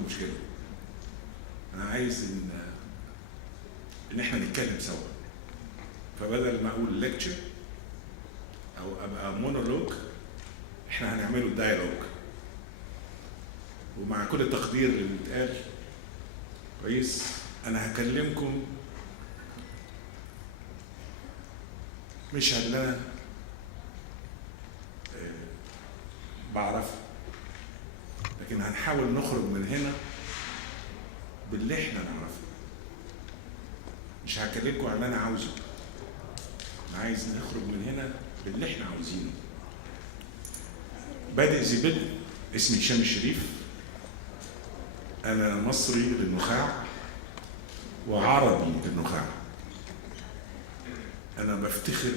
عندكم مشكله. انا عايز ان احنا نتكلم سوا. فبدل ما اقول ليكتشر او ابقى مونولوج، احنا هنعمله دايلوج. ومع كل التقدير اللي اتقال كويس، انا هكلمكم مش اللي انا بعرفه، لكن هنحاول نخرج من هنا باللي احنا نعرفه. مش هكلمكم عن اللي انا عاوزه، انا عايز نخرج من هنا باللي احنا عاوزينه. بادئ ذي بدء. اسمي هشام الشريف، انا مصري للنخاع وعربي للنخاع. انا بفتخر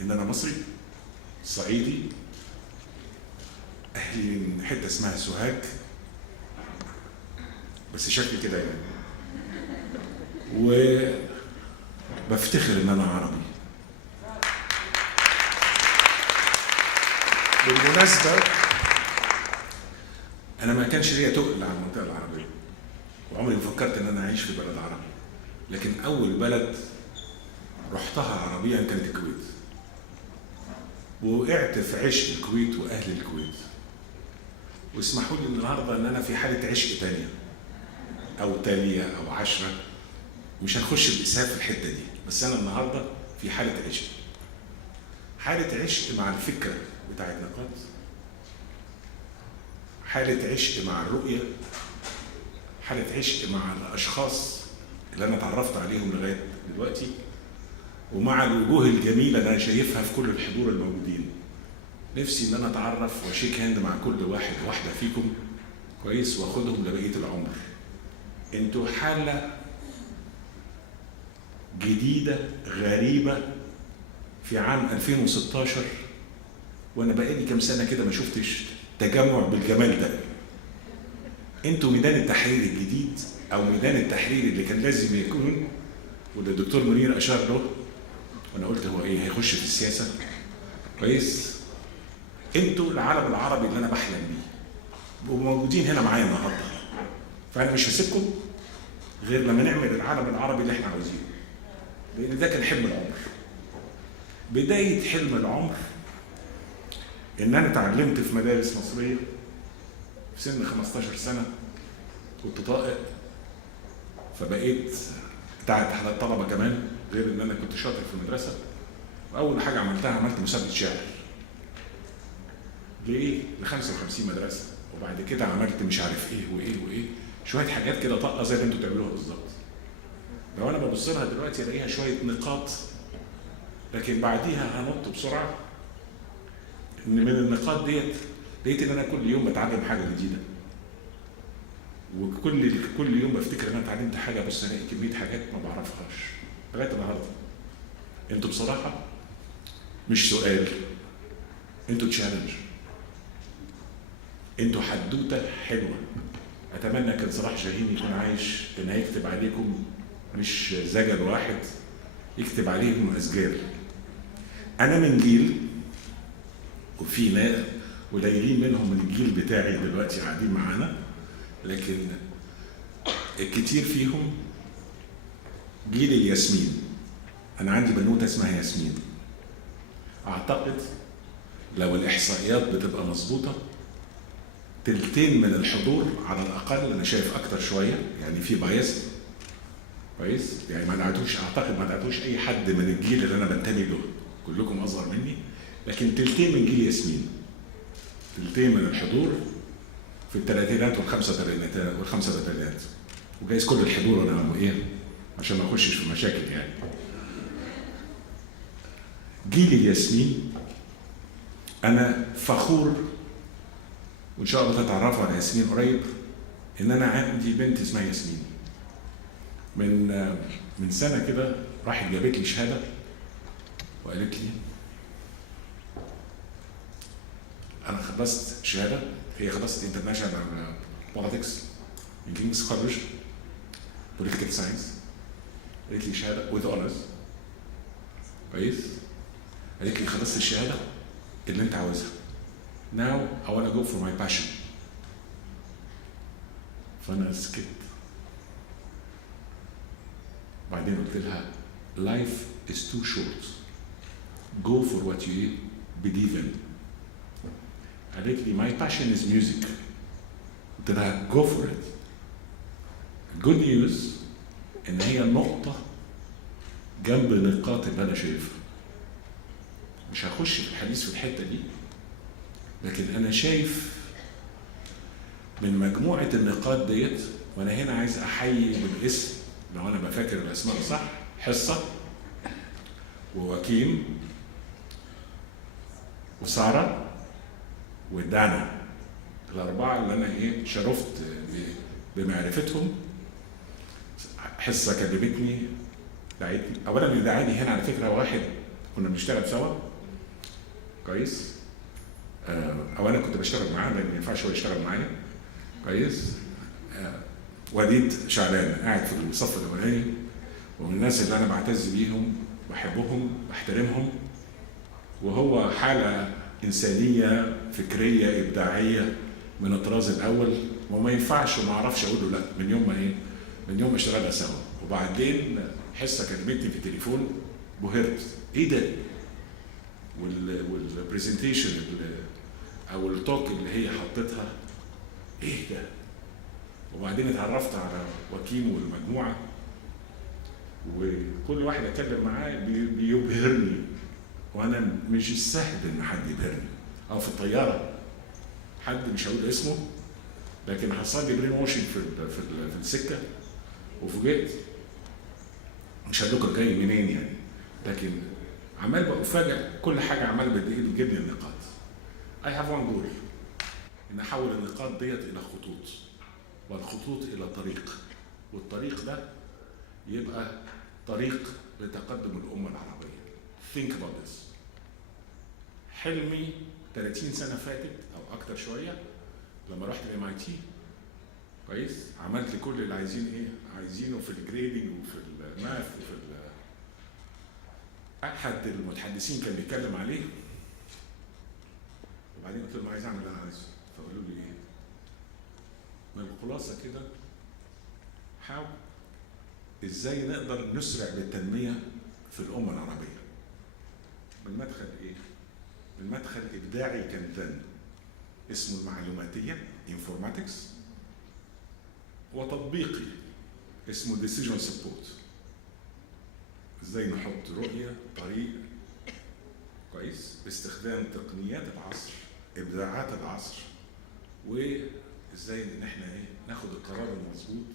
ان انا مصري صعيدي، اهلي من حته اسمها سوهاج، بس شكلي كده يعني. وبفتخر ان انا عربي. بالمناسبه انا ما كانش ليا تقل على المنطقه العربيه، وعمري ما فكرت ان انا اعيش في بلد عربي، لكن اول بلد رحتها عربيا كانت الكويت. ووقعت في عشق الكويت واهل الكويت. واسمحوا لي النهارده ان انا في حاله عشق تانيه او تاليه او 10، مش هنخش باسهاب في الحته دي، بس انا النهارده في حاله عشق. حاله عشق مع الفكره بتاعت نقاط، حاله عشق مع الرؤيه، حاله عشق مع الاشخاص اللي انا اتعرفت عليهم لغايه دلوقتي، ومع الوجوه الجميله اللي انا شايفها في كل الحضور الموجودين. نفسي ان انا اتعرف واشيك هاند مع كل واحد واحده فيكم كويس، واخدهم لبقيه العمر. انتوا حاله جديده غريبه في عام 2016، وانا بقالي كام سنه كده ما شفتش تجمع بالجمال ده. انتوا ميدان التحرير الجديد، او ميدان التحرير اللي كان لازم يكون، وده الدكتور منير اشار له، وانا قلت هو ايه هيخش في السياسه كويس. انتوا العالم العربي اللي انا بحلم بيه، وموجودين هنا معايا النهارده. فانا مش هسيبكم غير لما نعمل العالم العربي اللي احنا عاوزينه، لان ده كان حلم العمر. بدايه حلم العمر ان انا اتعلمت في مدارس مصريه في سن 15 سنه، كنت طائق، فبقيت بتاع اتحاد الطلبه كمان، غير ان انا كنت شاطر في المدرسه. واول حاجه عملتها عملت مسابقه شعر ليه؟ ل 55 مدرسه، وبعد كده عملت مش عارف ايه وايه وايه، شويه حاجات كده طاقه زي اللي انتوا بتعملوها بالظبط. لو انا ببص لها دلوقتي الاقيها شويه نقاط، لكن بعديها هنط بسرعه. ان من النقاط ديت لقيت ان انا كل يوم بتعلم حاجه جديده، وكل يوم بفتكر ان انا اتعلمت حاجه، بس الاقي كميه حاجات ما بعرفهاش لغايه النهارده. انتوا بصراحه مش سؤال، انتوا تشالنج، انتوا حدوته حلوه. اتمنى كان صلاح جاهين يكون عايش ان هيكتب عليكم مش زجل واحد، يكتب عليكم اسجال. انا من جيل، وفي ناس قليلين منهم من الجيل بتاعي دلوقتي قاعدين معانا، لكن الكتير فيهم جيل الياسمين. انا عندي بنوته اسمها ياسمين. اعتقد لو الاحصائيات بتبقى مظبوطه، تلتين من الحضور على الاقل، انا شايف اكتر شويه يعني في بايس كويس، يعني ما دعتوش، اعتقد ما دعتوش اي حد من الجيل اللي انا بنتمي له، كلكم اصغر مني، لكن تلتين من جيل ياسمين. تلتين من الحضور في الثلاثينات والخمسة وثلاثينات، وجايز كل الحضور انا ايه عشان ما اخشش في مشاكل يعني. جيل الياسمين انا فخور، وان شاء الله تتعرفوا على ياسمين قريب، ان انا عندي بنت اسمها ياسمين. من سنه كده راحت جابت لي شهاده وقالت لي انا خلصت شهاده، هي خلصت انترناشونال بوليتكس من كينجز كولج بوليتيكال ساينس، قالت لي شهاده وذ اونرز كويس. قالت لي خلصت الشهاده اللي انت عاوزها. Now I want to go for my passion. فانا سكت. بعدين قلت لها life is too short, go for what you believe in. قالت لي my passion is music. قلت لها go for it. good news ان هي نقطة جنب النقاط اللي انا شايفها. مش هخش في الحديث في الحتة دي، لكن انا شايف من مجموعة النقاط ديت، وانا هنا عايز احيي بالاسم لو انا بفاكر الاسماء صح، حصة ووكيم وسارة ودانا، الاربعة اللي انا شرفت بمعرفتهم. حصة كلمتني دعيتني، اولا اللي دعاني هنا على فكرة واحد كنا بنشتغل سوا كويس، او انا كنت بشتغل معاه لان ما ينفعش هو يشتغل معايا كويس. وليد شعلان قاعد في الصف الاولاني، ومن الناس اللي انا بعتز بيهم بحبهم بحترمهم، وهو حاله انسانيه فكريه ابداعيه من الطراز الاول، وما ينفعش وما اعرفش اقول له لا من يوم ما من يوم ما اشتغلنا سوا. وبعدين حصه كلمتني في التليفون، بهرت ايه ده، والبرزنتيشن او التوك اللي هي حطتها ايه ده. وبعدين اتعرفت على وكيم والمجموعه، وكل واحد اتكلم معاه بيبهرني، وانا مش سهل ان حد يبهرني. او في الطياره حد مش هقول اسمه، لكن حصل لي برين واشنج في السكه، وفوجئت مش هقول لكم جاي منين يعني، لكن عمال بفاجئ كل حاجه عمال بتجيب لي النقاط. I have one goal، ان احول النقاط ديت الى خطوط، والخطوط الى طريق، والطريق ده يبقى طريق لتقدم الامه العربيه. Think about this. حلمي 30 سنه فاتت او اكتر شويه لما رحت MIT كويس، عملت كل اللي عايزينه في الجريدنج وفي الماث وفي احد المتحدثين كان بيتكلم عليه، وبعدين قلت لهم عايز اعمل اللي انا عايزه، فقالوا لي ايه؟ من الخلاصه كده، حاول ازاي نقدر نسرع بالتنميه في الامه العربيه. من مدخل من مدخل ابداعي كان ثاني اسمه المعلوماتيه انفورماتكس، وتطبيقي اسمه ديسيجن سبورت. ازاي نحط رؤيه طريق كويس باستخدام تقنيات العصر، ابداعات العصر، وازاي ان احنا ناخد القرار المظبوط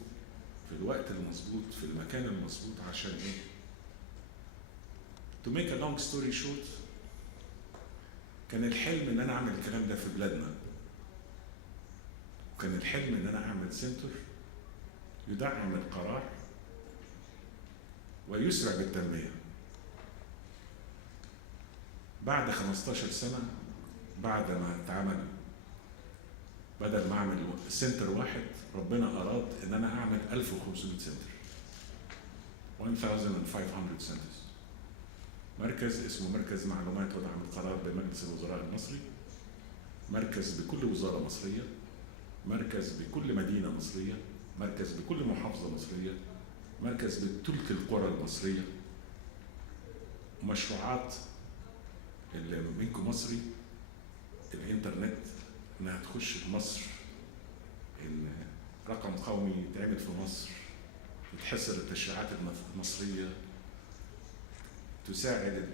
في الوقت المظبوط في المكان المظبوط. عشان to make a long story short، كان الحلم ان انا اعمل الكلام ده في بلادنا، وكان الحلم ان انا اعمل سنتر يدعم القرار ويسرع بالتنميه. بعد 15 سنه بعد ما اتعمل، بدل ما اعمل سنتر واحد، ربنا اراد ان انا اعمل 1500 سنتر، 1500 سنترز. مركز اسمه مركز معلومات ودعم القرار بمجلس الوزراء المصري، مركز بكل وزاره مصريه، مركز بكل مدينه مصريه، مركز بكل محافظه مصريه، مركز بثلث القرى المصريه. مشروعات اللي منكم مصري، الانترنت انها تخش في مصر، ان رقم قومي يتعمل في مصر، تتحسر التشريعات المصريه، تساعد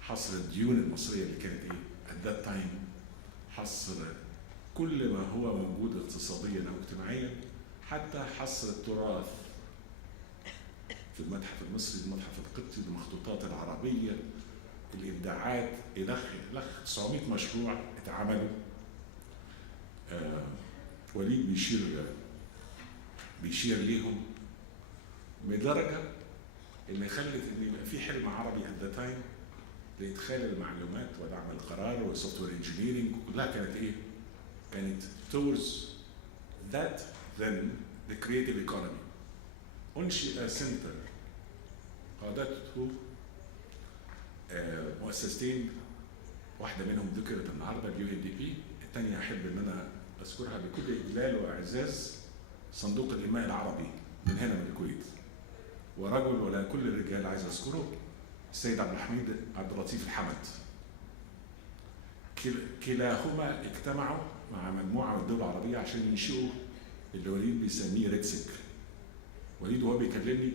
حصر الديون المصريه اللي كانت at that time، حصر كل ما هو موجود اقتصاديا او اجتماعيا، حتى حصر التراث في المتحف المصري، المتحف القبطي، المخطوطات العربيه، الابداعات، الى 900 مشروع اتعملوا. وليد بيشير ليهم بدرجه اللي خلت ان يبقى في حلم عربي at the time لادخال المعلومات ودعم القرار والسوفت وير انجينيرنج، كلها كانت towards that then the creative economy. انشئ سنتر قادته مؤسستين، واحده منهم ذكرت النهارده الUNDP، الثانيه احب ان انا أذكرها بكل إجلال وإعزاز صندوق الإنماء العربي من هنا من الكويت، ورجل ولا كل الرجال عايز أذكره السيد عبد الحميد عبد اللطيف الحمد. كلاهما اجتمعوا مع مجموعة من الدول العربية عشان ينشئوا اللي وليد بيسميه ريتسك. وليد وهو بيكلمني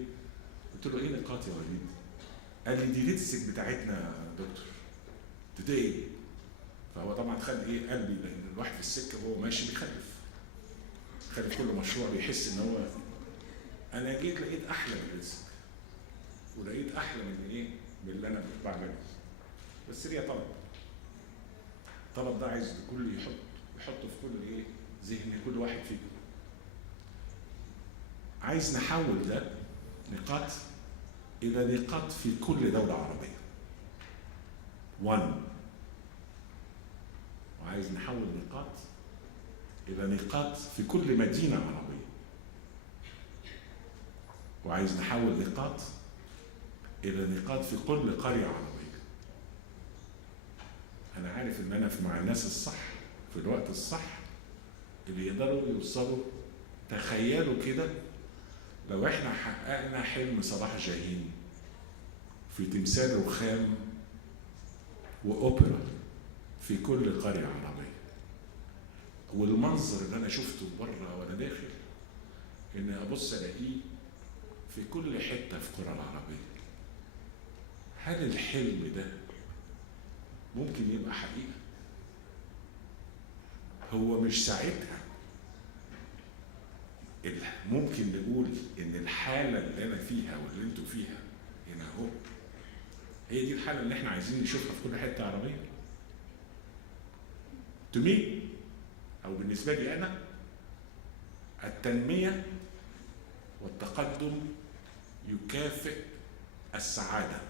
قلت له ايه نقاط يا وليد؟ قال لي دي ريتسك بتاعتنا يا دكتور. قلت له ايه؟ فهو طبعا خد ايه قلبي، لان الواحد في السكه وهو ماشي بيخلف كل مشروع بيحس ان هو انا جيت لقيت احلى من ريتسك، ولقيت احلى من ايه؟ من اللي انا بعمله. بس ليا طلب ده عايز الكل يحطه في كل ايه؟ ذهن كل واحد فيكم. عايز نحول ده نقاط الى نقاط في كل دوله عربيه. 1. وعايز نحول نقاط الى نقاط في كل مدينه عربيه. وعايز نحول نقاط الى نقاط في كل قريه عربيه. أنا عارف إن أنا مع الناس الصح في الوقت الصح اللي يقدروا يوصلوا. تخيلوا كده لو إحنا حققنا حلم صلاح جاهين في تمثال رخام وأوبرا في كل قرية عربية، والمنظر اللي أنا شفته بره وأنا داخل إن أبص ألاقيه في كل حتة في القرى العربية. هل الحلم ده ممكن يبقى حقيقة؟ هو مش ساعتها ممكن نقول ان الحالة اللي انا فيها واللي انتوا فيها هنا اهو هي دي الحالة اللي احنا عايزين نشوفها في كل حتة عربية؟ تمي او بالنسبة لي انا التنمية والتقدم يكافئ السعادة،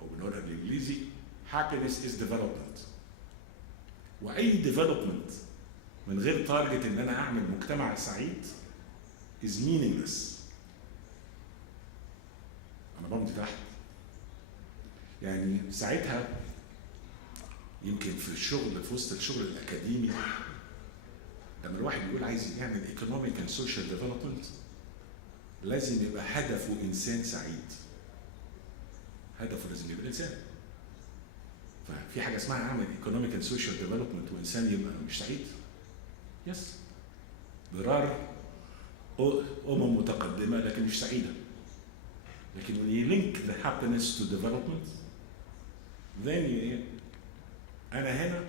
أو باللغة بالإنجليزي happiness is development. وأي development من غير تارجت إن أنا أعمل مجتمع سعيد is meaningless. أنا بمضي تحت. يعني ساعتها يمكن في الشغل في وسط الشغل الأكاديمي لما الواحد بيقول عايز يعمل economic and social development لازم يبقى هدفه إنسان سعيد. هدفه لازم يبقى الانسان. ففي حاجه اسمها اعمل ايكونوميك اند سوشيال ديفلوبمنت وانسان يبقى مش سعيد؟ يس. ضرار متقدمه لكن مش سعيده. لكن when you link the happiness to development then انا هنا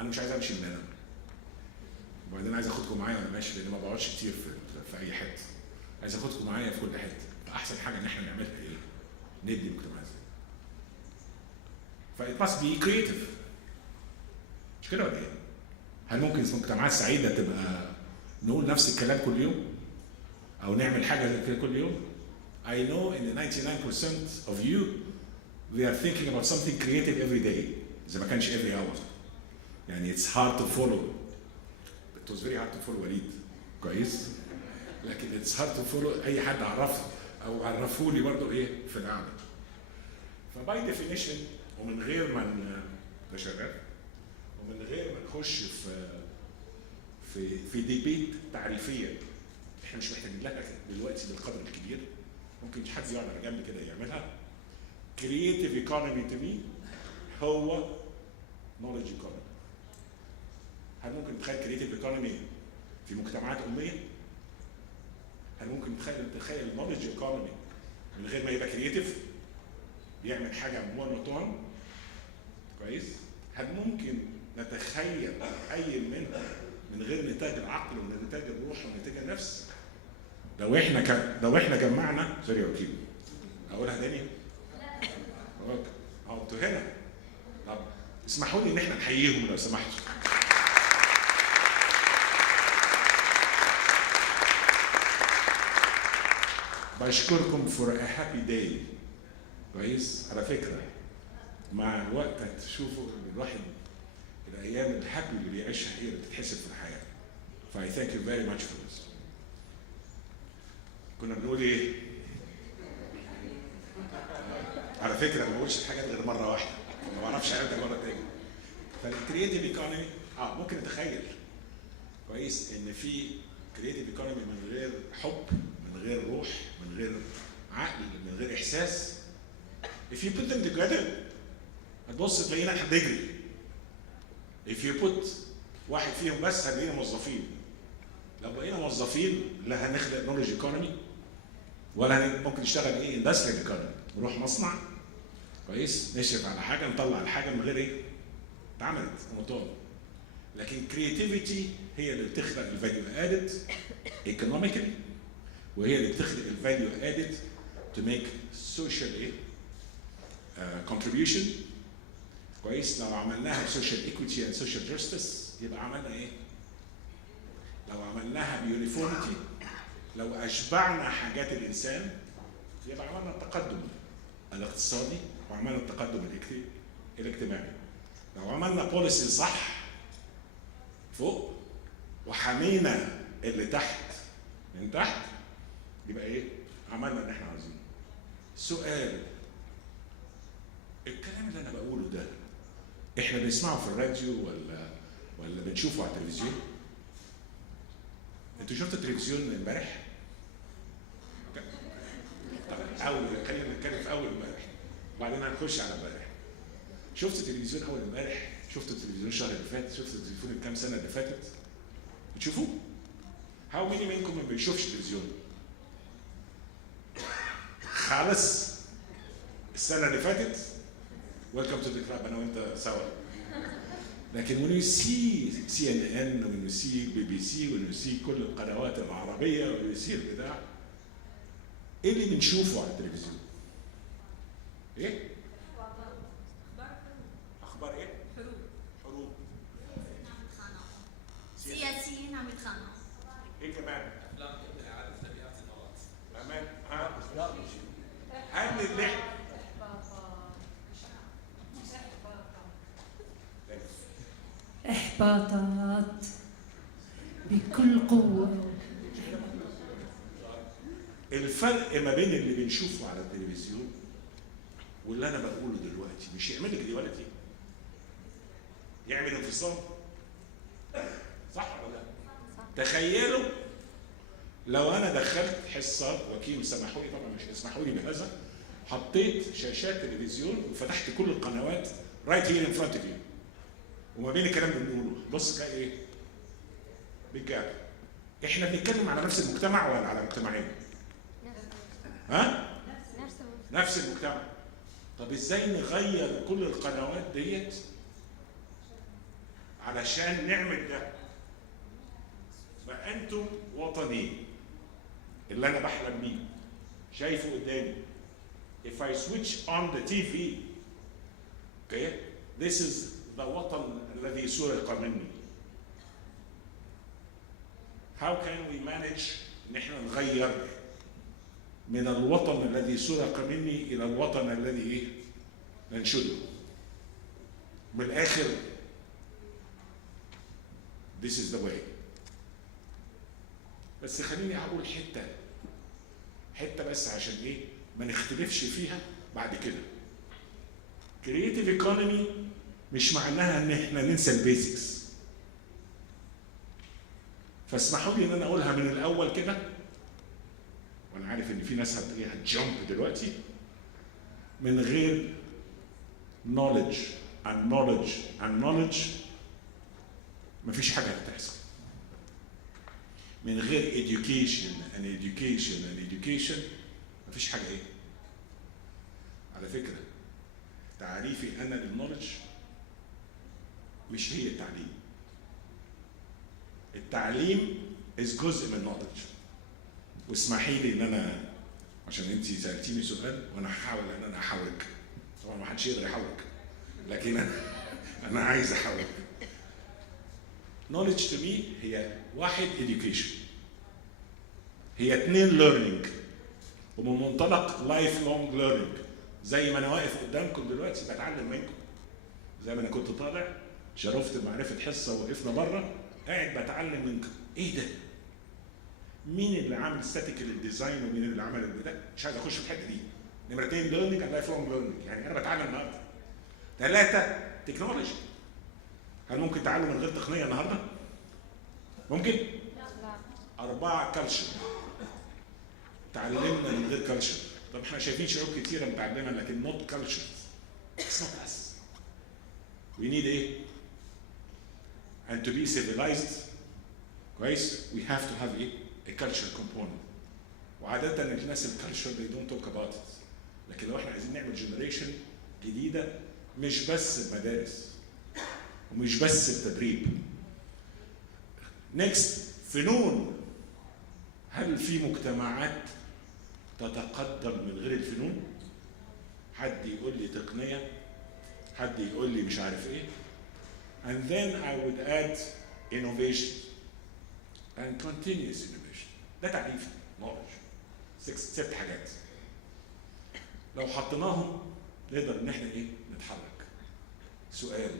انا مش عايز امشي من هنا. وبعدين عايز اخدكم معايا وانا ماشي لان ما بقعدش كتير في اي حته. عايز اخدكم معايا في كل حته. فاحسن حاجه ان احنا نعملها ايه؟ ندي مجتمع زي. فايت ماست بي كريتيف. مش كده ولا ايه؟ هل ممكن في مجتمعات سعيده تبقى نقول نفس الكلام كل يوم؟ او نعمل حاجه زي كده كل يوم؟ I know in the 99% of you we are thinking about something creative every day. إذا ما كانش every hour. يعني it's hard to follow. It was very hard to follow وليد. كويس؟ لكن it's hard to follow أي حد عرفه أو عرفوا لي برضه إيه في القعدة. فباي ديفينيشن ومن غير ما ده شغال ومن غير ما نخش في ديبيت تعريفية احنا مش محتاجين لها دلوقتي بالقدر الكبير. ممكن حد يقعد على جنب كده يعملها. كرييتيف ايكونومي تو مي هو نوليدج ايكونومي. هل ممكن تتخيل كرييتيف ايكونومي في مجتمعات أمية؟ هل ممكن تتخيل نوليدج ايكونومي من غير ما يبقى كرييتيف؟ بيعمل حاجة مونوتون. كويس؟ هل ممكن نتخيل أي منها من غير نتاج العقل ومن نتاج الروح ونتاج النفس؟ لو احنا جمعنا سوري يا وكيل اقولها تاني؟ انتوا هنا. طب اسمحوا لي ان احنا نحييهم لو سمحتوا. بشكركم for a happy day. كويس؟ على فكره مع الوقت هتشوفوا الواحد الايام الهابي اللي بيعيشها هي اللي بتتحسب في الحياه. فاي ثانك يو فيري ماتش فور ذس. كنا بنقول ايه؟ على فكره ما بقولش الحاجات غير مره واحده، ما بعرفش اعيدها مره تاني. فالكرييتيف ايكونومي ممكن نتخيل كويس ان في كرييتيف ايكونومي من غير حب، من غير روح، من غير عقل، من غير احساس. if you put them together هتبص تلاقينا احنا بنجري. if you put واحد فيهم بس هتلاقينا موظفين. لو بقينا موظفين لا هنخلق نولج ايكونومي ولا ممكن نشتغل اندستريال ايكونومي، نروح مصنع كويس نشرف على حاجه نطلع الحاجه من غير اتعملت ومطلوب. لكن كرياتيفيتي هي اللي بتخلق الفاليو ادد ايكونوميكالي، وهي اللي بتخلق الفاليو ادد تو ميك سوشيال contribution. كويس لو عملناها بسوشيال ايكويتي اند سوشيال جاستس يبقى عملنا ايه؟ لو عملناها بيونيفورميتي، لو اشبعنا حاجات الانسان يبقى عملنا التقدم الاقتصادي وعملنا التقدم الاجتماعي. لو عملنا بوليسي صح فوق وحمينا اللي تحت من تحت يبقى ايه؟ عملنا اللي احنا عاوزينه. سؤال، الكلام اللي انا بقوله ده احنا بنسمعه في الراديو ولا بنشوفه على التلفزيون؟ انتوا شفتوا التلفزيون امبارح؟ خلينا نتكلم في اول امبارح وبعدين هنخش على امبارح. شفت التلفزيون اول امبارح؟ شفت التلفزيون الشهر اللي فات؟ شفت التلفزيون الكام سنه اللي فاتت؟ بتشوفوه؟ هاو مين منكم ما بيشوفش التلفزيون؟ خالص السنه اللي فاتت ويلكم تو ذا كلاب انا وانت سوا. لكن when you see CNN when you see BBC when you see كل القنوات العربيه when you see البتاع، ايه اللي بنشوفه على التلفزيون؟ ايه؟ اخبار ايه؟ حروب سياسيين عم يتخانقوا. ايه كمان؟ افلام تبدا اعاده تبعات النواة. كمان هل اللي إحباطات بكل قوة. الفرق ما بين اللي بنشوفه على التلفزيون واللي انا بقوله دلوقتي مش يعمل لك ديواليتي، يعمل انفصام، صح ولا لا؟ تخيلوا لو انا دخلت حصه وكيل، سمحوا لي طبعا مش اسمحوا لي بهذا، حطيت شاشات تلفزيون وفتحت كل القنوات رايت هير ان فرونت اوف يو، وما بين الكلام اللي بنقوله بص تلاقي ايه؟ بالجاب. احنا بنتكلم على نفس المجتمع ولا على مجتمعين؟ ها؟ نفس المجتمع. طب ازاي نغير كل القنوات ديت علشان نعمل ده؟ فانتم وطنيين اللي انا بحلم بيه شايفه قدامي. If I switch on the TV, okay, this is the وطن الذي سرق مني. How can we manage ان احنا نغير من الوطن الذي سرق مني الى الوطن الذي ايه؟ ننشده. من الاخر this is the way. بس خليني اقول حته بس عشان ايه؟ ما نختلفش فيها بعد كده. كرييتيف ايكونومي مش معناها ان احنا ننسى البيزكس. فاسمحوا لي ان انا اقولها من الاول كده، وانا عارف ان في ناس هتجامب دلوقتي. من غير knowledge and knowledge مفيش حاجه هتحصل. من غير education مفيش حاجه ايه؟ على فكره تعريفي انا للنولج مش هي التعليم. التعليم جزء من النولج. واسمحي لي ان انا عشان انت سالتيني سؤال وانا هحاول ان انا احاورك. طبعا ما حدش يقدر يحاورك لكن انا عايز احاورك. knowledge to me هي واحد education، هي اتنين learning، ومن منطلق life long learning. زي ما انا واقف قدامكم دلوقتي بتعلم منكم، زي ما انا كنت طالع شرفت بمعرفه حصه وقفنا بره قاعد بتعلم منكم. ايه ده؟ مين اللي عامل statistical ديزاين ومين اللي عمل البتاع؟ مش عايز اخش في الحته دي. نمره 2 learning and life long learning، يعني انا بتعلم النهارده. 3 تكنولوجي. ممكن تعلم من غير تقنيه النهارده؟ ممكن؟ لا. 4 كلتشر تعلمنا من غير كلتشر. طب احنا شايفين شعوب كتيره متعلمه لكن نوت كلتشر. It's not us. We need ايه؟ And to be civilized كويس we have to have ايه؟ a cultural component. وعاده الناس الكلتشر they don't talk about it. لكن لو احنا عايزين نعمل جنريشن جديده مش بس المدارس ومش بس التدريب. نيكست فنون. هل في مجتمعات تتقدم من غير الفنون؟ حد يقول لي تقنيه، حد يقول لي مش عارف ايه. And then I would add innovation and continuous innovation. ده تعريفي knowledge. 6 حاجات لو حطيناهم نقدر ان احنا ايه؟ نتحرك. سؤال،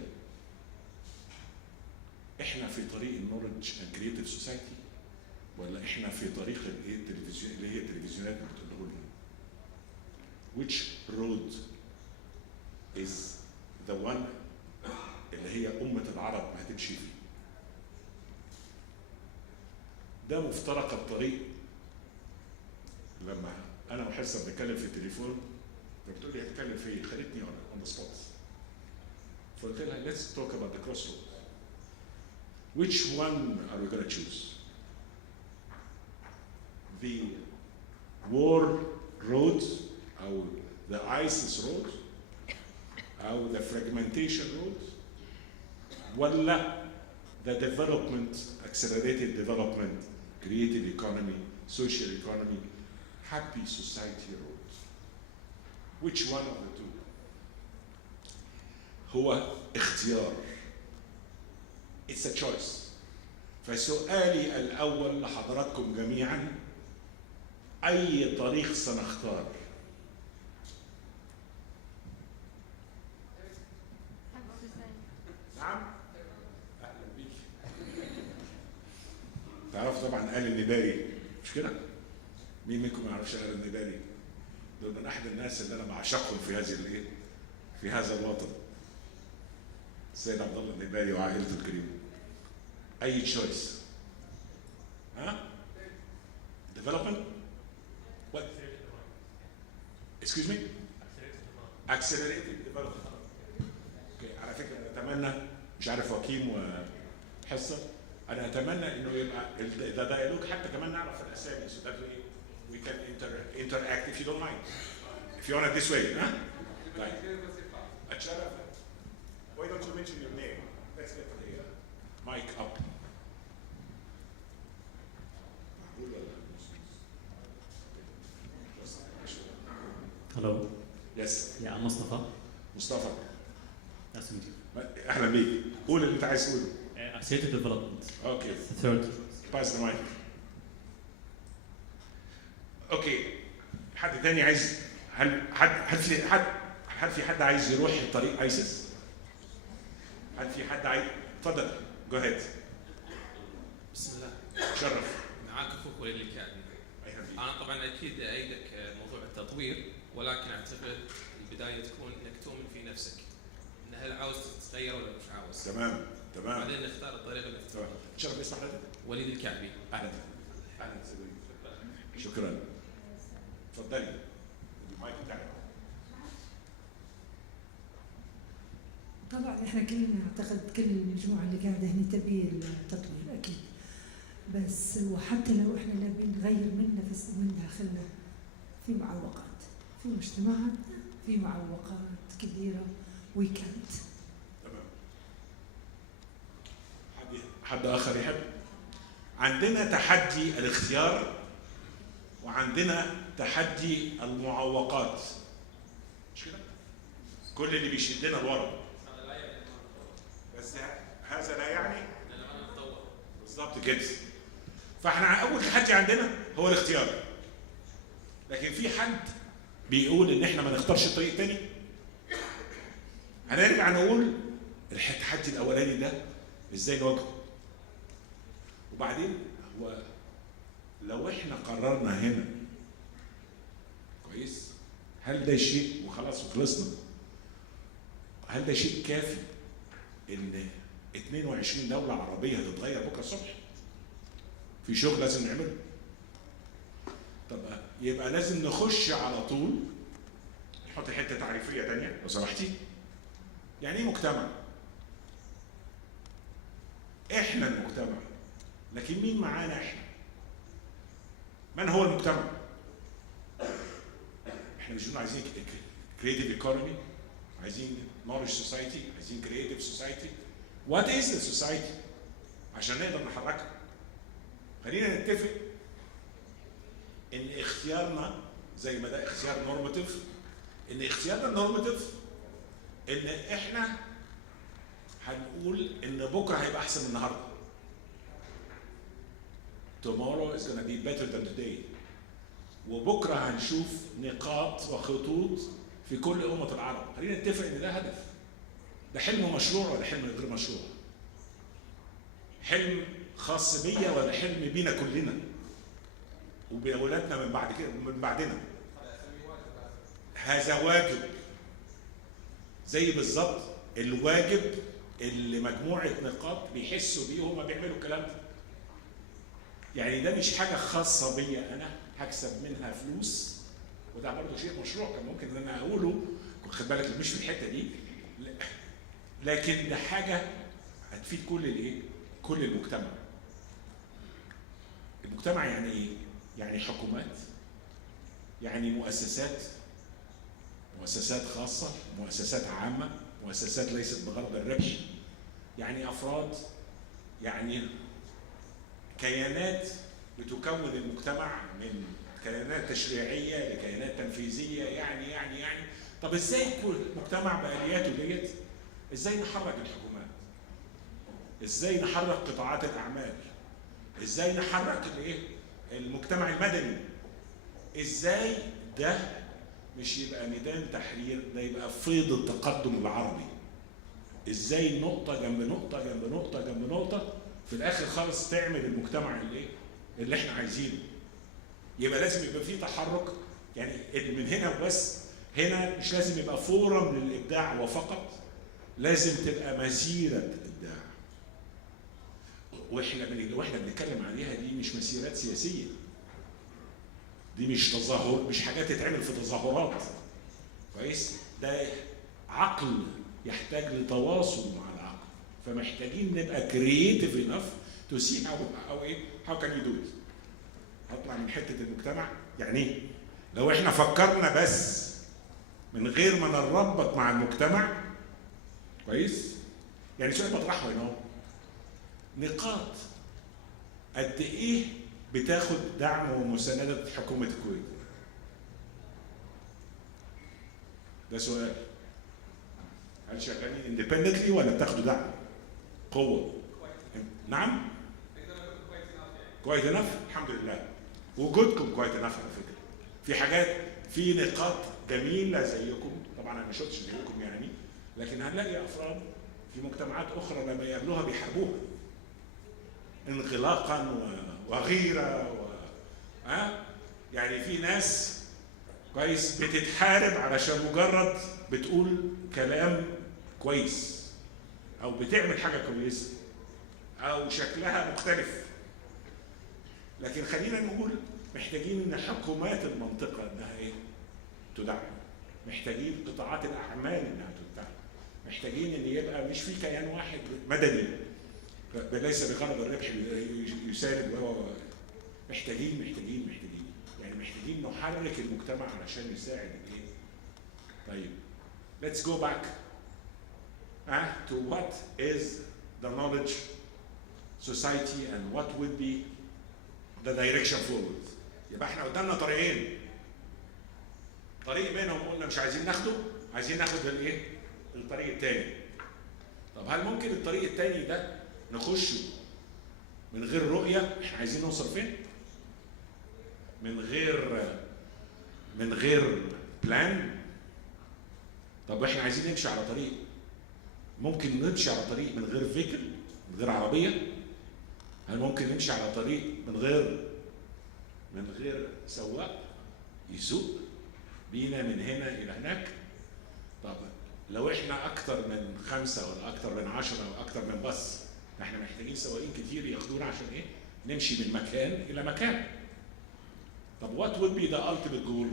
احنا في طريق النولج اند كريتيف سوسايتي ولا احنا في طريق الايه؟ التلفزيون اللي هي التلفزيونات اللي بتقول لنا؟ which road is the one اللي هي أمة العرب هتمشي فيه؟ ده مفترق الطريق. لما أنا وحصة بنتكلم في التليفون فبتقول لي هتتكلم في إيه؟ خلتني on the spot. فقلت لها let's talk about the crossroads. Which one are we going to choose? The war road أو the ISIS road أو the fragmentation road ولا the development, accelerated development, creative economy, social economy, happy society road? Which one of the two? هو اختيار. It's a choice. فسؤالي الأول لحضراتكم جميعا، أي طريق سنختار؟ نعم؟ أهلا بيك. تعرف طبعا آل النباري مش كده؟ مين منكم ما يعرفش آل النباري؟ دول من أحد الناس اللي أنا بعشقهم في هذه الإيه؟ في هذا الوطن. السيد عبد الله النباري وعائلته الكريمة. أي تشويس؟ ها؟ Development? What? Excuse me? Accelerated development. Okay. على فكرة أنا أتمنى، مش عارف وكيم وحصة، أنا أتمنى إنه يبقى the dialogue حتى كمان نعرف الأسامي so that we can interact if you don't mind. If you want it this way, ها؟ طيب. أتشرف. Why don't you mention your name? Let's get the mic up. Hello. Yes. Yeah, I'm Mustafa. مصطفى. Nice to meet you. اهلا بيك. قول اللي انت عايز تقوله. Accelerated development. اوكي. The third. باس ذا مايك. اوكي. حد تاني عايز، هل في حد عايز يروح طريق ايسس؟ هل في حد عايز؟ اتفضل. جو هيد. بسم الله. شرف. معاك اخوك وليد الكعبي. انا طبعا اكيد ايدك موضوع التطوير، ولكن اعتقد البدايه تكون انك تؤمن في نفسك. ان هل عاوز تتغير ولا مش عاوز؟ تمام. بعدين نختار الطريقه اللي تمام. شرف اسم حضرتك؟ وليد الكعبي. اهلا. اهلا. شكرا. اتفضلي. المايك بتاعك. طبعا احنا كلنا اعتقد كل المجموعه اللي قاعده هنا تبي التطوير اكيد، بس وحتى لو احنا نبي نغير من داخلنا في معوقات في مجتمعاتنا، في معوقات كبيره ويكنت. تمام. حد اخر يحب؟ عندنا تحدي الاختيار وعندنا تحدي المعوقات. مش كده؟ كل اللي بيشدنا لورا. بس هذا لا يعني بالظبط كده. فاحنا اول تحدي عندنا هو الاختيار. لكن في حد بيقول ان احنا ما نختارش الطريق الثاني. هنرجع نقول التحدي الاولاني ده ازاي نواجهه. وبعدين هو لو احنا قررنا هنا كويس، هل ده شيء وخلاص وخلصنا؟ هل ده شيء كافي ان 22 دوله عربيه هتتغير بكره الصبح. في شغل لازم نعمله. طب يبقى لازم نخش على طول نحط حته تعريفيه ثانيه لو سمحتي. يعني ايه مجتمع؟ احنا المجتمع، لكن مين معانا احنا؟ من هو المجتمع؟ احنا مش بنقول عايزين كريتيف ايكونومي، عايزين نولج سوسايتي، عايزين كريتيف سوسايتي. وات از ذا سوسايتي؟ عشان نقدر نحركها. خلينا نتفق ان اختيارنا زي ما ده اختيار نورماتيف، ان اختيارنا النورماتيف ان احنا هنقول ان بكره هيبقى احسن من النهارده. Tomorrow is gonna be better than today. وبكره هنشوف نقاط وخطوط في كل أمة العرب. خلينا نتفق ان ده هدف. ده حلم مشروع ولا حلم غير مشروع؟ حلم خاص بيا ولا حلم بينا كلنا؟ وبأولادنا من بعد كده من بعدنا. هذا واجب. زي بالظبط الواجب اللي مجموعة نقاط بيحسوا بيه وهم بيعملوا الكلام ده. يعني ده مش حاجة خاصة بيا أنا هكسب منها فلوس، وده برضه شيء مشروع كان ممكن ان انا اقوله، خد بالك مش في الحته دي، لكن ده حاجه هتفيد كل الايه؟ كل المجتمع. المجتمع يعني ايه؟ يعني حكومات، يعني مؤسسات خاصه، مؤسسات عامه، مؤسسات ليست بغرض الربح، يعني افراد، يعني كيانات بتكون المجتمع من كيانات تشريعيه لكيانات تنفيذيه. يعني طب ازاي يكون المجتمع بالياته ديت؟ ازاي نحرك الحكومات؟ ازاي نحرك قطاعات الاعمال؟ ازاي نحرك الايه؟ المجتمع المدني؟ ازاي ده مش يبقى ميدان تحرير، ده يبقى فيض التقدم العربي. ازاي نقطه جنب نقطه جنب نقطه جنب نقطه في الاخر خالص تعمل المجتمع اللي احنا عايزينه. يبقى لازم يبقى فيه تحرك، يعني من هنا وبس. هنا مش لازم يبقى فورم للابداع وفقط، لازم تبقى مسيره ابداع. واحنا بنتكلم عليها دي مش مسيرات سياسيه، دي مش تظاهر، مش حاجات تتعمل في تظاهرات. كويس؟ ده عقل يحتاج لتواصل مع العقل، فمحتاجين نبقى كرييتيف انف تو سي هاو كان يو دو ات. هطلع من حته المجتمع يعني ايه؟ لو احنا فكرنا بس من غير ما نربط مع المجتمع، كويس؟ يعني سؤال بطرحه هنا، نقاط قد ايه بتاخد دعم ومساندة حكومة الكويت؟ ده سؤال. هل شغالين اندبندنتلي ولا بتاخدوا دعم؟ قوة؟ نعم؟ كويت انف؟ الحمد لله. وجودكم كويت انف على فكرة. في حاجات، في نقاط جميلة زيكم، طبعا انا ما شفتش زيكم يعني، لكن هنلاقي افراد في مجتمعات اخرى لما يقابلوها بيحاربوها. انغلاقا وغيرة يعني في ناس كويس بتتحارب علشان مجرد بتقول كلام كويس او بتعمل حاجة كويسة او شكلها مختلف. لكن خلينا نقول محتاجين ان حكومات المنطقة انها ايه؟ تدعم. محتاجين قطاعات الاعمال انها تدعم. محتاجين ان يبقى مش في كيان واحد مدني ليس بغرض الربح يساند. محتاجين يعني محتاجين نحرك المجتمع علشان يساعد الايه؟ طيب let's go back to what is the knowledge society and what would be the direction forward. يبقى احنا قدامنا طريقين. طريق منهم قلنا مش عايزين ناخده، عايزين ناخد الايه؟ الطريق الثاني. طب هل ممكن الطريق الثاني ده نخشه من غير رؤية؟ احنا عايزين نوصل فين؟ من غير بلان؟ طب احنا عايزين نمشي على طريق، ممكن نمشي على طريق من غير فيكل، من غير عربية؟ هل ممكن نمشي على طريق من غير سواق يسوق بينا من هنا إلى هناك؟ طب لو احنا أكتر من 5 ولا أكتر من 10 أو أكتر من باص محتاجين سواقين كتير ياخدونا عشان ايه؟ نمشي من مكان الى مكان. طب what would be the ultimate goal؟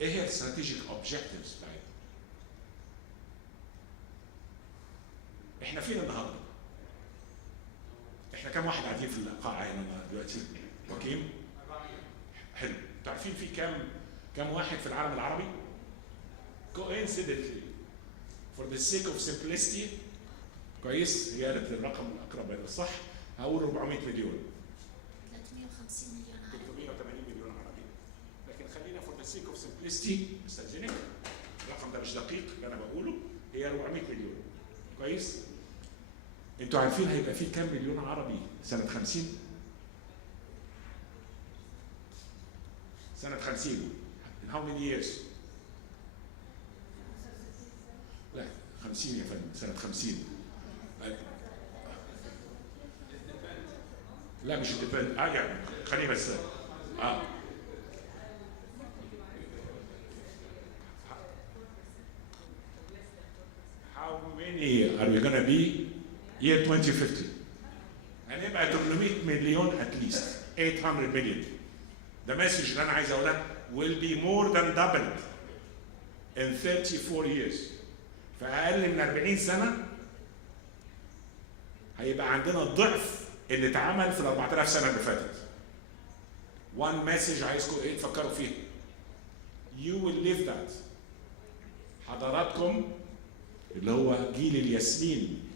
ايه هي الستراتيجيك اوبجكتيفز بتاعتنا؟ احنا فين النهارده؟ احنا كام واحد قاعدين في القاعه هنا دلوقتي؟ وكيم؟ حلو. انتوا عارفين في كام واحد في العالم العربي؟ coincidentally for the sake of simplicity كويس؟ هي قالت الرقم الاقرب الى الصح، هقول 400 مليون. 350 مليون عربي. 380 مليون عربي. لكن خلينا for the sake of simplicity استاذنك، الرقم ده مش دقيق اللي انا بقوله، هي 400 مليون. كويس؟ انتوا عارفين هيبقى في كام مليون عربي سنة 50؟ سنة 50 in how many years؟ لا 50 يا فندم، سنة 50. لا مش ديبند، يعني خليني بس How many are we gonna be year 2050؟ هنبقى 800 مليون at least 800 million. The message اللي انا عايز اقولها will be more than doubled in 34 years. في اقل من 40 سنه هيبقى عندنا ضعف اللي اتعمل في ال 4000 سنه اللي فاتت. One message عايزكم ايه تفكروا فيه. You will live that. حضراتكم اللي هو جيل الياسمين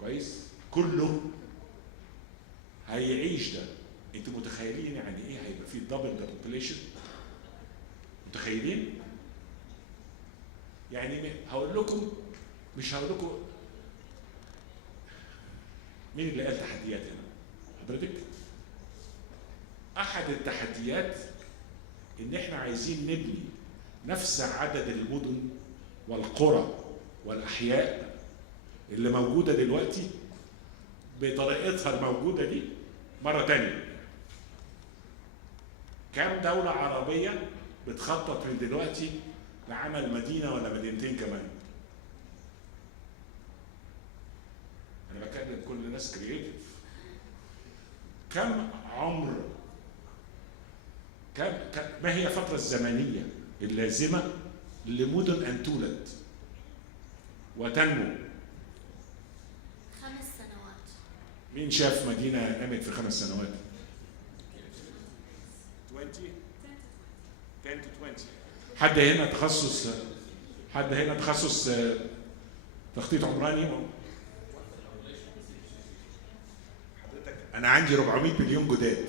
كويس كله هيعيش ده. انتوا متخيلين يعني ايه هيبقى في دبل ذا بوبوليشن؟ متخيلين؟ يعني هقول لكم، مش هقول لكم مين اللي قال تحديات هنا؟ حضرتك؟ احد التحديات ان احنا عايزين نبني نفس عدد المدن والقرى والاحياء اللي موجوده دلوقتي بطريقتها الموجوده دي مره تانيه. كام دوله عربيه بتخطط من دلوقتي لعمل مدينه ولا مدينتين كمان؟ انا بكلم كل الناس كرييتيف. كم عمر، ما هي الفتره الزمنيه اللازمه لمدن ان تولد وتنمو؟ 5 سنوات. مين شاف مدينه قامت في 5 سنوات؟ 10 to 20. حد هنا تخصص تخطيط عمراني؟ حضرتك انا عندي 400 مليون جداد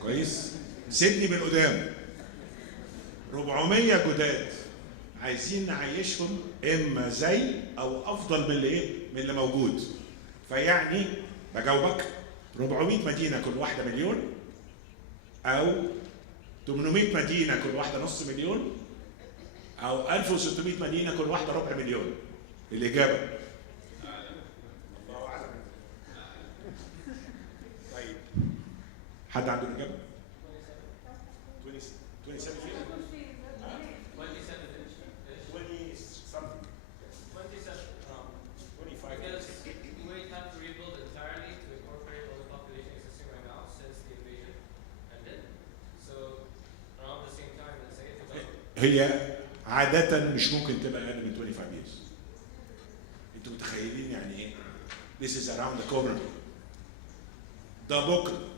كويس؟ سيبني من قدام 400 جداد عايزين نعيشهم اما زي او افضل من اللي موجود. فيعني بجاوبك 400 مدينه كل واحده مليون، او 800 مدينه كل واحده نص مليون، او 1600 مدينه كل واحده ربع مليون. الاجابه الله اعلم. طيب حد عنده الاجابه؟ 27 فين؟ 25 هي عادة مش ممكن تبقى أقل من 25 years. أنتوا متخيلين يعني إيه؟ This is around the corner. ده بكرة.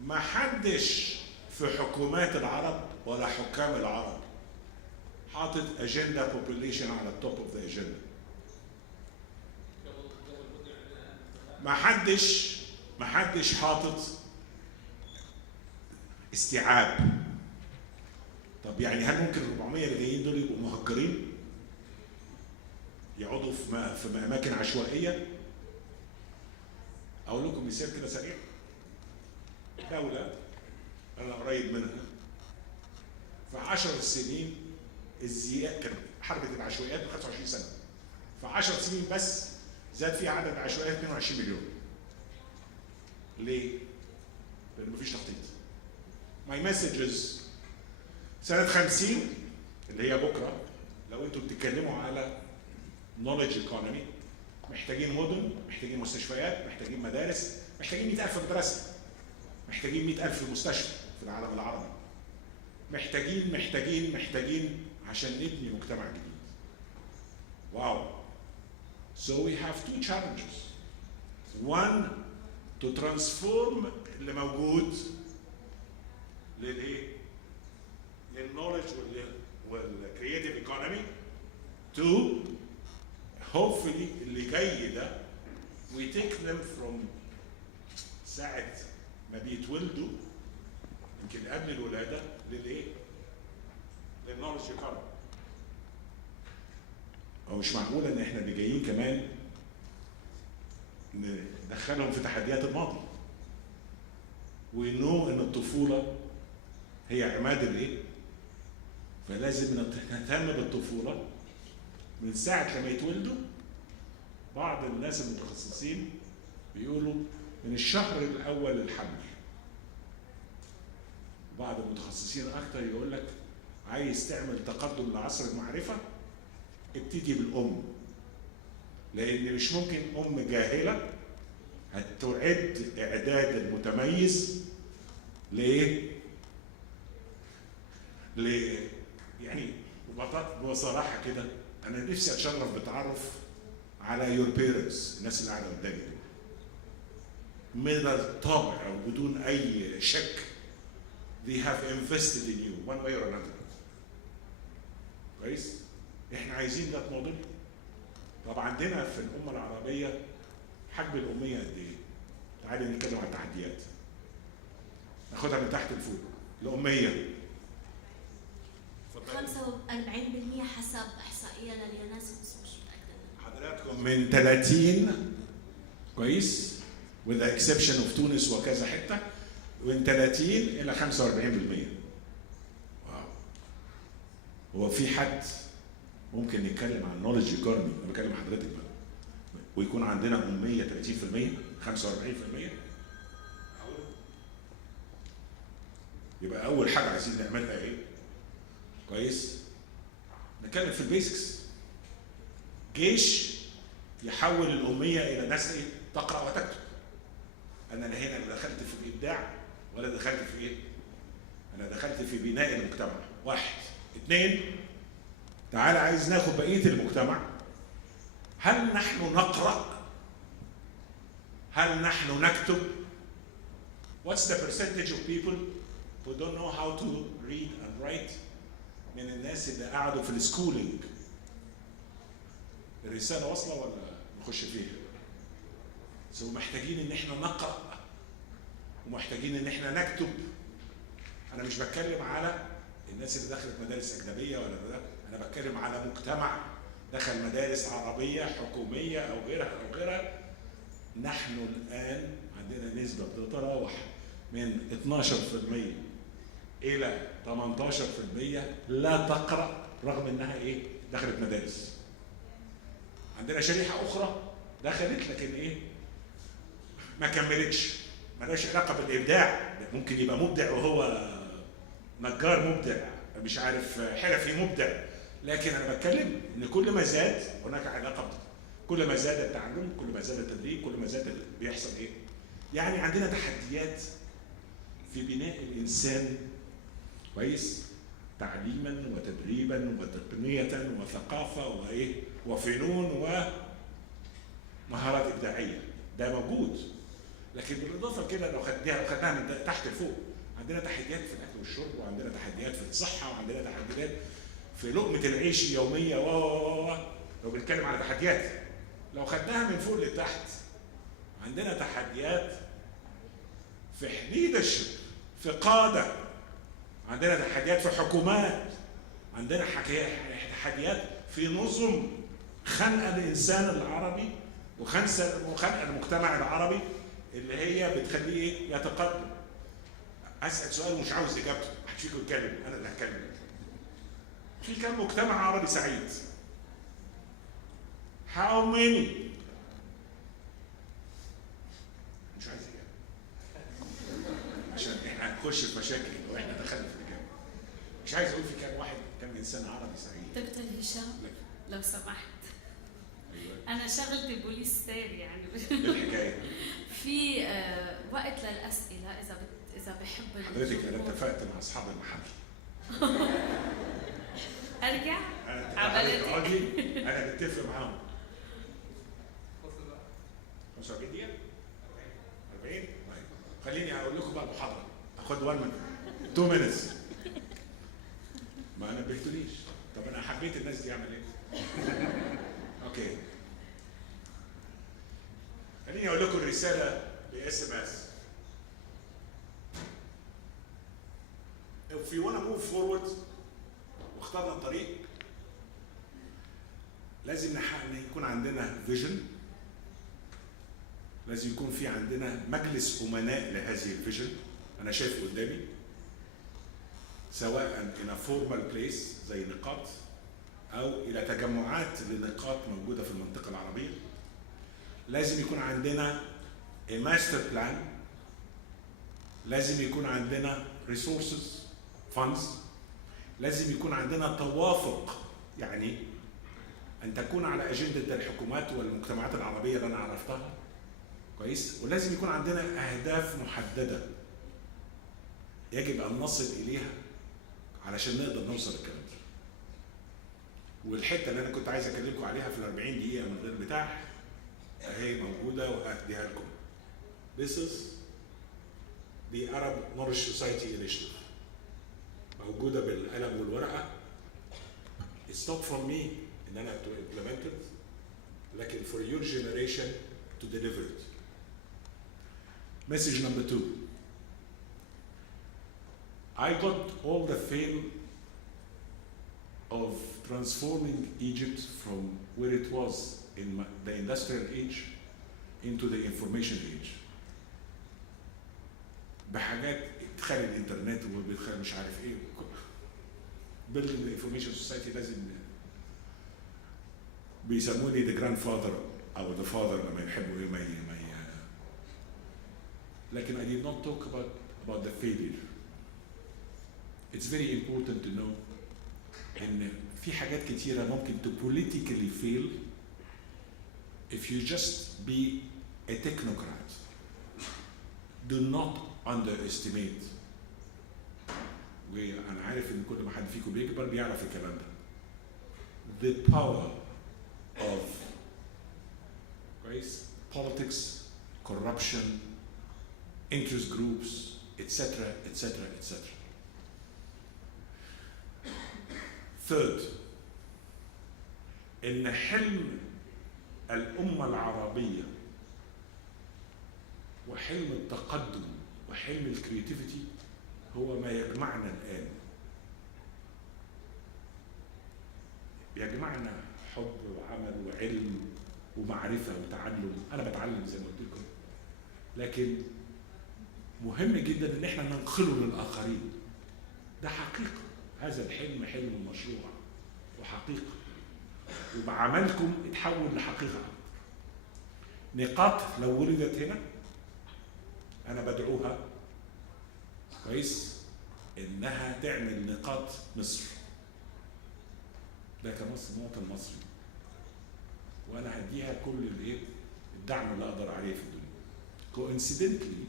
ما حدش في حكومات العرب ولا حكام العرب حاطط أجندة population على التوب اوف ذا أجندة. ما حدش حاطط استيعاب. طب يعني هل ممكن 400 اللي جايين دول يبقوا مهجرين؟ يقعدوا في اماكن عشوائيه؟ اقول لكم مثال كده سريع. دوله انا قريب منها في 10 سنين الزياده كانت حرب العشوائيات ب 25 سنه. في 10 سنين بس زاد فيها عدد العشوائيات 22 مليون. ليه؟ لان مفيش تخطيط. ماي مسجز سنة 50 اللي هي بكرة، لو انتوا بتتكلموا على نوليدج ايكونومي، محتاجين مدن، محتاجين مستشفيات، محتاجين مدارس، محتاجين 100,000 مدرسه، محتاجين 100,000 مستشفى في العالم العربي، محتاجين عشان نبني مجتمع جديد. واو. So we have two challenges. One, to transform اللي موجود للايه؟ للنولج والكرياتيف ايكونومي. Two, hopefully اللي جاي ده we take them from ساعة ما بيتولدوا يمكن قبل الولادة للايه؟ للنولج ايكونومي. هو مش معقول ان احنا اللي جايين كمان ندخلهم في تحديات الماضي. ونو ان الطفولة هي عماد الايه؟ فلازم نهتم بالطفولة من ساعة لما يتولدوا. بعض الناس المتخصصين بيقولوا من الشهر الأول للحمل. بعض المتخصصين أكتر يقول لك عايز تعمل تقدم لعصر المعرفة ابتدي بالأم، لأن مش ممكن أم جاهلة هتعد إعداد المتميز لإيه؟ يعني بصراحة كده أنا نفسي أتشرف بتعرف على your parents، الناس اللي قاعدة قدامي دول. من الطبع أو بدون أي شك they have invested in you one way or another. كويس؟ إحنا عايزين ده موديل. طب عندنا في الأمة العربية حجم الأمية قد إيه؟ تعالي نتكلم عن التحديات. ناخدها من تحت لفوق. الأمية 45% حسب إحصائية لليونسكو، بس مش متأكدة. حضراتكم من 30 كويس؟ with the exception of تونس وكذا حتة، من 30 إلى 45%. واو. هو في حد ممكن نتكلم عن knowledge economy، أنا بكلم حضرتك بقى، ويكون عندنا أمية 30%، 45%؟ يبقى أول حاجة عايزين نعملها إيه؟ كويس؟ نتكلم في البيسكس. جيش يحول الأمية إلى ناس إيه؟ تقرأ وتكتب. أنا هنا لا دخلت في الإبداع ولا دخلت في إيه؟ أنا دخلت في بناء المجتمع. واحد. اثنين، تعال عايز ناخد بقية المجتمع. هل نحن نقرأ؟ هل نحن نكتب؟ What's the percentage of people who don't know how to read and write من الناس اللي قعدوا في السكولينج؟ الرسالة واصلة ولا نخش فيها؟ سو محتاجين ان احنا نقرأ ومحتاجين ان احنا نكتب. انا مش بتكلم على الناس اللي دخلت مدارس اجنبية ولا ده، انا بتكلم على مجتمع دخل مدارس عربية حكومية او غيرها. نحن الان عندنا نسبة بتتراوح من 12% الى 18% لا تقرأ رغم انها ايه؟ دخلت مدارس. عندنا شريحة اخرى دخلت لكن ايه؟ ما كملتش، مالهاش علاقة بالابداع. ممكن يبقى مبدع وهو نجار مبدع، مش عارف حرفي مبدع، لكن انا بتكلم ان كل ما زاد هناك علاقة. كل ما زاد التعلم، كل ما زاد التدريب، كل ما زاد بيحصل ايه؟ يعني عندنا تحديات في بناء الانسان كويس؟ تعليما وتدريبا وتقنية وثقافة وايه؟ وفنون ومهارات ابداعية. ده موجود. لكن بالاضافة كده لو خدناها من تحت لفوق، عندنا تحديات في الاكل والشرب، وعندنا تحديات في الصحة، وعندنا تحديات في لقمة العيش اليومية لو بنتكلم على تحديات. لو خدناها من فوق لتحت عندنا تحديات في leadership، في قادة، عندنا تحديات في حكومات، عندنا تحديات في نظم خنق الإنسان العربي وخنق المجتمع العربي اللي هي بتخليه ايه؟ يتقدم. أسأل سؤال ومش عاوز إجابته، محدش فيكم يتكلم، أنا اللي هتكلم. في كم مجتمع عربي سعيد؟ How many؟ مش عايز إجابة عشان إحنا هنخش في مشاكل وإحنا دخلنا في الإجابة. مش عايز أقول في كم واحد، كم إنسان عربي سعيد. دكتور هشام لو سمحت. انا شغلتي بوليس ستيل يعني. ايه الحكايه؟ في وقت للاسئله اذا بحب حضرتك انا اتفقت مع اصحاب المحل. ارجع عبالتي انا متفق معاهم. 45 دقيقة؟ 40؟ طيب خليني اقول لكم بقى المحاضرة. اخد 1 minute 2 minutes. ما نبهتونيش. طب انا حبيت الناس دي اعمل ايه؟ اوكي. خليني اقول لكم الرسالة ب SMS. If we want to move forward واخترنا الطريق لازم يكون عندنا فيجن، لازم يكون في عندنا مجلس امناء لهذه الفيجن. انا شايف قدامي سواء in a formal place زي نقاط او الى تجمعات لنقاط موجوده في المنطقه العربيه. لازم يكون عندنا a master plan، لازم يكون عندنا resources funds، لازم يكون عندنا توافق، يعني ان تكون على اجنده الحكومات والمجتمعات العربيه اللي انا عرفتها كويس، ولازم يكون عندنا اهداف محدده يجب ان نصل اليها علشان نقدر نوصل للكلام ده. والحته اللي انا كنت عايز اكلمكم عليها في ال 40 دقيقه من غير بتاع اهي موجوده وهديها لكم. This is the Arab Moorish Society Initiative. موجوده بالقلم والورقه. It's not for me ان انا to implement it، لكن for your generation to deliver it. Message number 2. I got all the fame of transforming Egypt from where it was in the industrial age into the information age. بحاجات ادخال الانترنت وبيدخل مش عارف ايه. Building the information society لازم بيسموني the grandfather او the father لما يحبوا ايه لكن I did not talk about the failure. It's very important to know ان في حاجات كتيرة ممكن to politically fail if you just be a technocrat. Do not underestimate. وانا عارف ان كل ما حد فيكم بيكبر بيعرف الكلام ده. The power of كويس politics, corruption, interest groups, etc., etc., etc. Third, إن حلم الأمة العربية وحلم التقدم وحلم الكرياتيفيتي هو ما يجمعنا الآن. يجمعنا حب وعمل وعلم ومعرفة وتعلم. أنا بتعلم زي ما قلت لكم، لكن مهم جدا إن احنا ننقله للآخرين. ده حقيقة. هذا الحلم حلم مشروع وحقيقة، وبعملكم اتحول لحقيقة. نقاط لو ولدت هنا أنا بدعوها كويس إنها تعمل نقاط مصر. ده كمصر مواطن مصري، وأنا هديها كل الإيه الدعم اللي أقدر عليه في الدنيا. coincidentally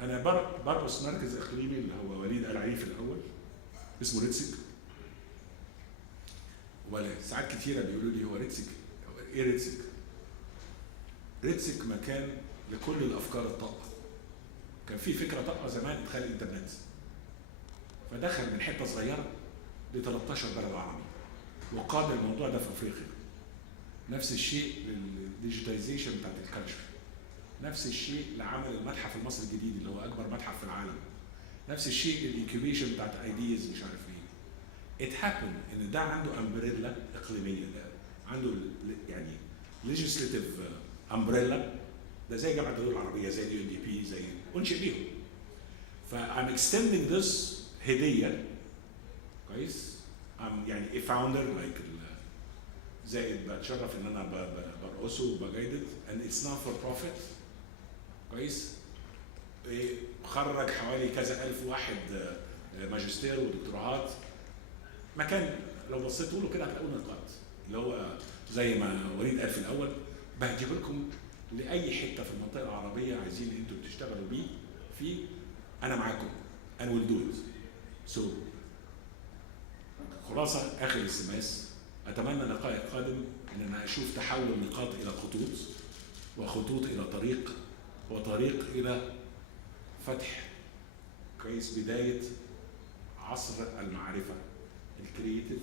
أنا برقص مركز إقليمي اللي هو وليد قال عليه في الأول اسمه ريتسك. ولا ساعات كتيرة بيقولوا لي هو ريتسك، ايه ريتسك؟ ريتسك مكان لكل الافكار الطاقة. كان في فكرة طاقة زمان ادخال الانترنت، فدخل من حتة صغيرة ل 13 بلد عربي وقاد الموضوع ده في افريقيا. نفس الشيء للديجيتايزيشن بتاعت الكالتشر، نفس الشيء لعمل المتحف المصري الجديد اللي هو اكبر متحف في العالم، نفس الشيء للانكيوبيشن بتاعت ايديز مش عارف ايه. It happened ان ده عنده امبريلا اقليميه، ده عنده يعني legislative امبريلا، ده زي جامعه الدول العربيه زي UNDP زي انشئ بيهم. I'm extending this هديه كويس. I'm يعني a founder like زائد بتشرف ان انا برقصه وبجايدد and it's not for profit كويس. خرج حوالي كذا الف واحد ماجستير ودكتوراهات. مكان لو بصيتوا له كده هتلاقوا نقاط اللي هو زي ما وليد قال في الاول، بهجيب لكم لاي حته في المنطقه العربيه عايزين انتوا تشتغلوا بيه فيه، انا معاكم، انا ويل دو ات. سو خلاصه اخر السماس، اتمنى لقاء قادم ان انا اشوف تحول نقاط الى خطوط، وخطوط الى طريق، وطريق الى فتح كويس، بدايه عصر المعرفه الكرييتيف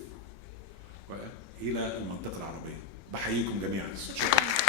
الى المنطقه العربيه. بحييكم جميعا. شكرا.